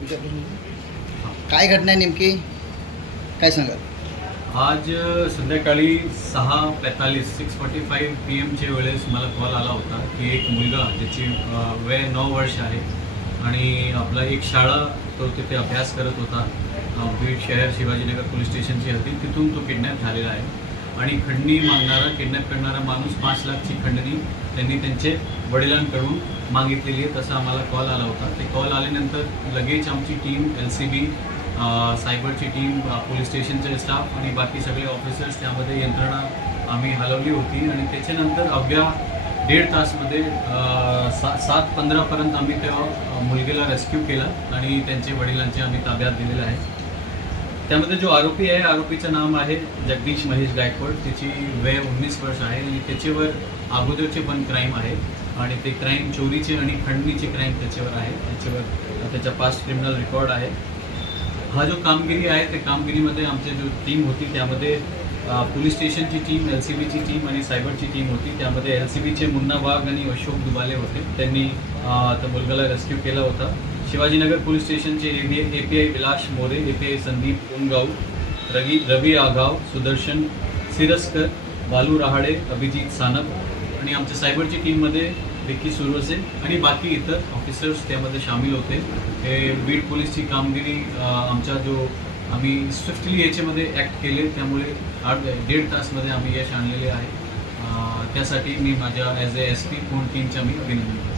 काय घटना आहे नेमकी, काय सांगाल? आज संध्याकाळी 6:45 PM वेळेस मला कॉल आला होता की एक मुलगा ज्याची वय 9 वर्ष आहे आणि आपला एक शाळा तो तिथे अभ्यास करत होता, बीड शहर शिवाजीनगर पोलीस स्टेशनची होती, तिथून तो किडनॅप झालेला आहे आणि खंडणी मागणारा किडनॅप करणारा माणूस 5 लाखची खंडणी त्यांनी त्यांचे वडिलांकडून मागितलेली आहे, तसा आम्हाला कॉल आला होता. ते कॉल आल्यानंतर लगेच आमची टीम LCB सायबरची टीम, पोलीस स्टेशनचे स्टाफ आणि बाकी सगळे ऑफिसर्स त्यामध्ये यंत्रणा आम्ही हलवली होती आणि त्याच्यानंतर अवघ्या 1.5 तासमध्ये 7:15पर्यंत आम्ही तेव्हा मुलगीला रेस्क्यू केला आणि त्यांचे वडिलांचे आम्ही ताब्यात दिलेले आहे. त्यामध्ये जो आरोपी आहे, आरोपीचं नाव आहे जगदीश महेश गायकवाड, त्याची वय 19 वर्ष आहे आणि त्याच्यावर अगोदरचे पण क्राईम आहे आणि ते क्राईम चोरीचे आणि खंडणीचे क्राईम त्याच्यावर आहे. त्याच्यावर त्याचा पास्ट क्रिमिनल रेकॉर्ड आहे. हा जो कामगिरी आहे त्या कामगिरीमध्ये आमची जो टीम होती त्यामध्ये पोलीस स्टेशनची टीम, LCBची टीम आणि सायबरची टीम होती. त्यामध्ये LCBचे मुन्ना वाघ आणि अशोक दुबाले होते, त्यांनी त्या मुलगाला रेस्क्यू केला होता. शिवाजीनगर पोलीस स्टेशनचे API विलास मोरे, API संदीप उनगाव, रवी आगाव, सुदर्शन सिरस्कर, बालू रहाडे, अभिजित सानप आणि आमच्या सायबरची टीममध्ये विक्की सुरवसे आणि बाकी इतर ऑफिसर्स त्यामध्ये सामील होते. हे बीड पोलीसची कामगिरी आमचा जो आम्ही स्विफ्टली याच्यामध्ये ॲक्ट केले, त्यामुळे 1.5 तासमध्ये आम्ही यश आणलेले आहे. त्यासाठी मी माझ्या ॲज ए SP पूर्ण टीमच्या मी अभिनंदन करतो.